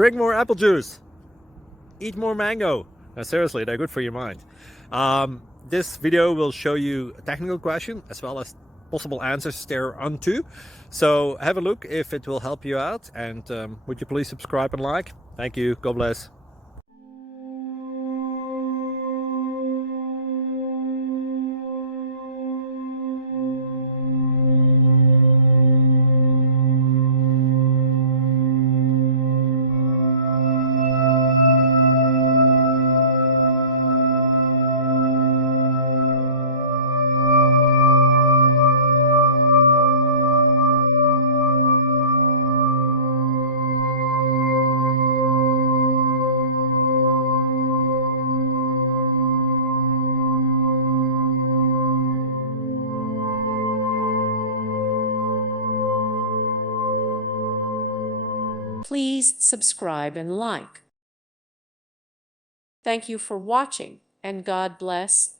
Drink more apple juice. Eat more mango. No, seriously, they're good for your mind. This video will show you a technical question as well as possible answers thereunto. So have a look if it will help you out, and would you please subscribe and like? Thank you. God bless. Please subscribe and like. Thank you for watching, and God bless.